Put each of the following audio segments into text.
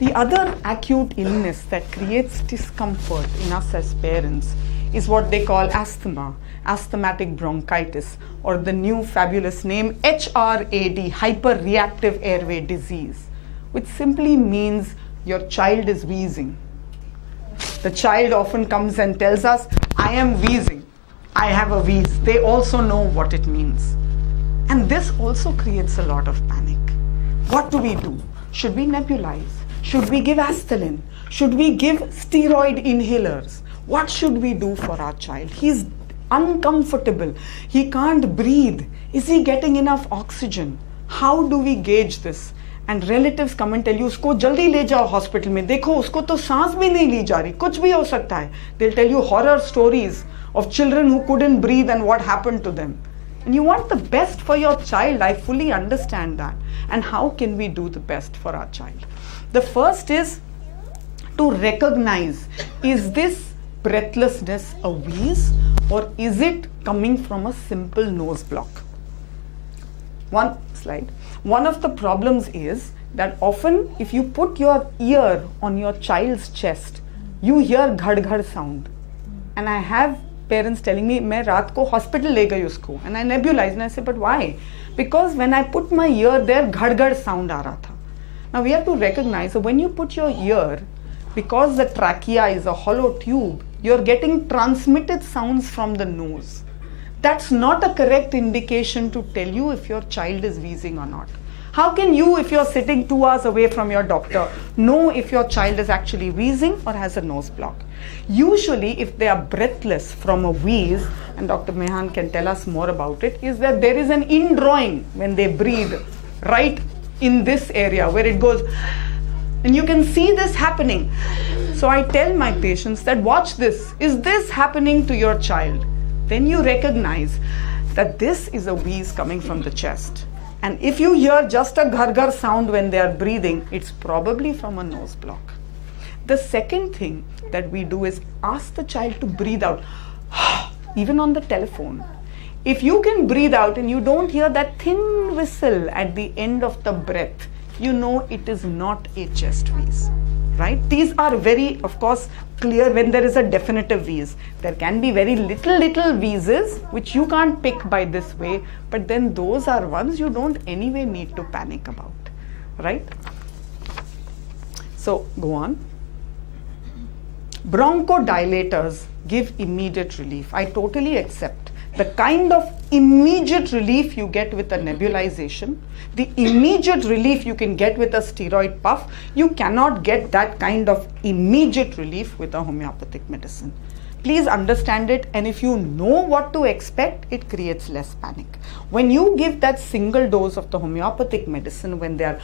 The other acute illness that creates discomfort in us as parents is what they call asthma, asthmatic bronchitis, or the new fabulous name HRAD, hyperreactive airway disease, which simply means your child is wheezing. The child often comes and tells us, I am wheezing, I have a wheeze. They also know what it means. And this also creates a lot of panic. What do we do? Should we nebulize? Should we give Astelin? Should we give steroid inhalers? What should we do for our child? He's uncomfortable. He can't breathe. Is he getting enough oxygen? How do we gauge this? And relatives come and tell you, उसको जल्दी ले जाओ hospital में. देखो उसको तो सांस भी नहीं ली जा रही. कुछ भी हो सकता है. They'll tell you horror stories of children who couldn't breathe and what happened to them. And you want the best for your child. I fully understand that. And how can we do the best for our child? The first is to recognize, is this breathlessness a wheeze or is it coming from a simple nose block? One slide. One of the problems is that often if you put your ear on your child's chest, you hear ghad ghad sound. And I have parents telling me, मैं रात को hospital ले गई उसको, and I nebulize, and I say, but why? Because when I put my ear there, ghad ghad sound आ रहा था. Now we have to recognize that when you put your ear, because the trachea is a hollow tube, you're getting transmitted sounds from the nose. That's not a correct indication to tell you if your child is wheezing or not. How can you, if you're sitting 2 hours away from your doctor, know if your child is actually wheezing or has a nose block? Usually, if they are breathless from a wheeze, and Dr. Mehan can tell us more about it, is that there is an indrawing when they breathe right in this area where it goes, and you can see this happening. So I tell my patients that watch this. Is this happening to your child? Then you recognize that this is a wheeze coming from the chest. And if you hear just a ghar sound when they are breathing, it's probably from a nose block. The second thing that we do is ask the child to breathe out, even on the telephone. If you can breathe out and you don't hear that thin whistle at the end of the breath, you know it is not a chest wheeze, right? These are very, of course, clear when there is a definitive wheeze. There can be very little wheezes which you can't pick by this way, but then those are ones you don't anyway need to panic about, right? So go on. Bronchodilators give immediate relief. I totally accept. The kind of immediate relief you get with a nebulization, the immediate relief you can get with a steroid puff, you cannot get that kind of immediate relief with a homeopathic medicine. Please understand it, and if you know what to expect, it creates less panic. When you give that single dose of the homeopathic medicine when they are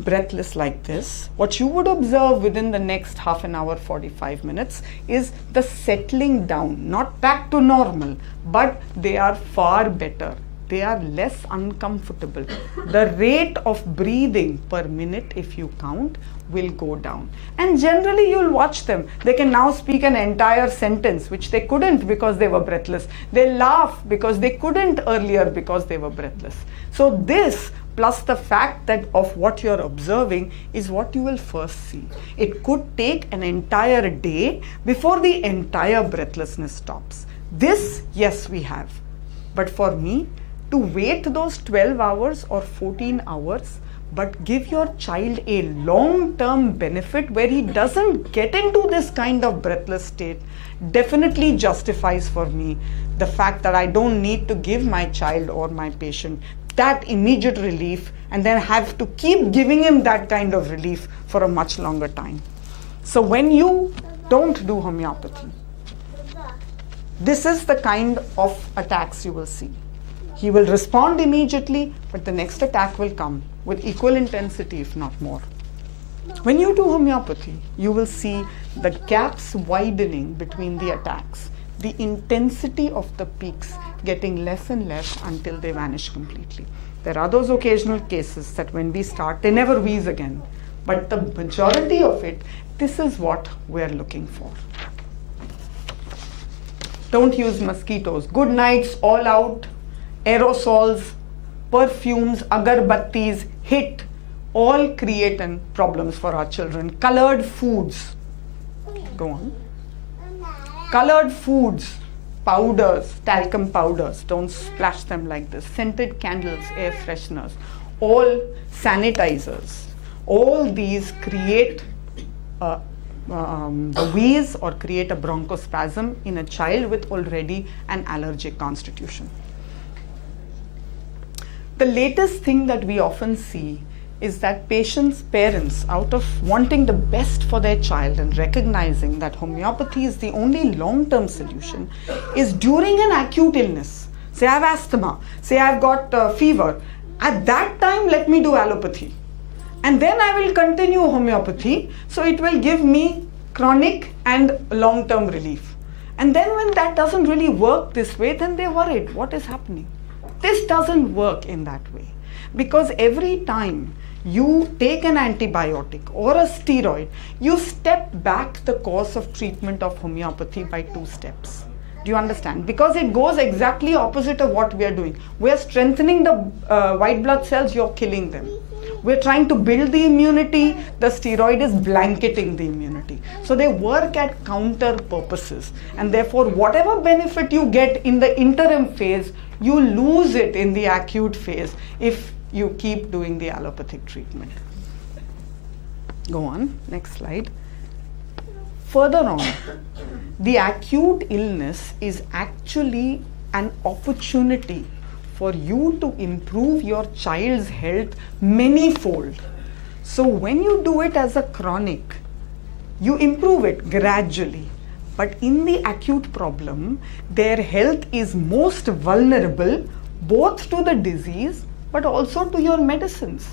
breathless like this, what you would observe within the next half an hour, 45 minutes is the settling down, not back to normal, but they are far better. They are less uncomfortable. The rate of breathing per minute, if you count, will go down. And generally you'll watch them. They can now speak an entire sentence, which they couldn't because they were breathless. They laugh because they couldn't earlier because they were breathless. So this, plus the fact that of what you're observing, is what you will first see. It could take an entire day before the entire breathlessness stops. This, yes, we have. But for me, to wait those 12 hours or 14 hours, but give your child a long-term benefit where he doesn't get into this kind of breathless state, definitely justifies for me the fact that I don't need to give my child or my patient that immediate relief and then have to keep giving him that kind of relief for a much longer time. So when you don't do homeopathy, this is the kind of attacks you will see. He will respond immediately, but the next attack will come with equal intensity, if not more. When you do homeopathy, you will see the gaps widening between the attacks, the intensity of the peaks getting less and less until they vanish completely. There are those occasional cases that when we start, they never wheeze again. But the majority of it, this is what we're looking for. Don't use mosquitoes. Good nights, all out, aerosols, perfumes, agarbattis, hit all create problems for our children. Colored foods. Go on. Colored foods, powders, talcum powders, don't splash them like this. Scented candles, air fresheners, all sanitizers. All these create a wheeze or create a bronchospasm in a child with already an allergic constitution. The latest thing that we often see is that parents, out of wanting the best for their child and recognizing that homeopathy is the only long-term solution, is during an acute illness, say I have asthma, say I've got fever, at that time let me do allopathy. And then I will continue homeopathy, so it will give me chronic and long-term relief. And then when that doesn't really work this way, then they're worried, what is happening? This doesn't work in that way. Because every time you take an antibiotic or a steroid, you step back the course of treatment of homeopathy by 2 steps. Do you understand? Because it goes exactly opposite of what we are doing. We are strengthening the white blood cells, you're killing them. We're trying to build the immunity, the steroid is blanketing the immunity. So they work at counter purposes, and therefore whatever benefit you get in the interim phase, you lose it in the acute phase if you keep doing the allopathic treatment. Go on, next slide. Further on, the acute illness is actually an opportunity for you to improve your child's health many-fold. So when you do it as a chronic, you improve it gradually. But in the acute problem, their health is most vulnerable both to the disease but also to your medicines.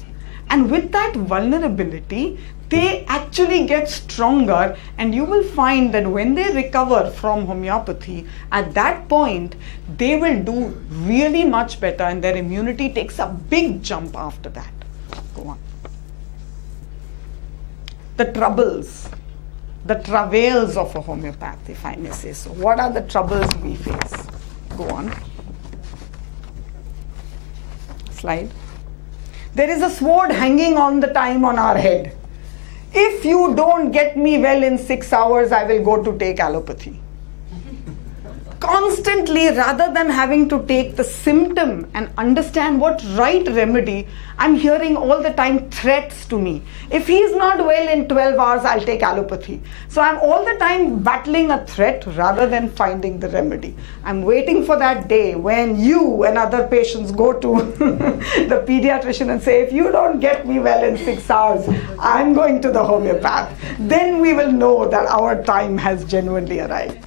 And with that vulnerability, they actually get stronger, and you will find that when they recover from homeopathy, at that point, they will do really much better and their immunity takes a big jump after that. Go on. The troubles, the travails of a homeopath, if I may say so. What are the troubles we face? Go on. Slide. There is a sword hanging on the time on our head. If you don't get me well in 6 hours, I will go to take allopathy. Constantly, rather than having to take the symptom and understand what right remedy, I'm hearing all the time threats to me. If he's not well in 12 hours, I'll take allopathy. So I'm all the time battling a threat rather than finding the remedy. I'm waiting for that day when you and other patients go to the pediatrician and say, if you don't get me well in 6 hours, I'm going to the homeopath. Then we will know that our time has genuinely arrived.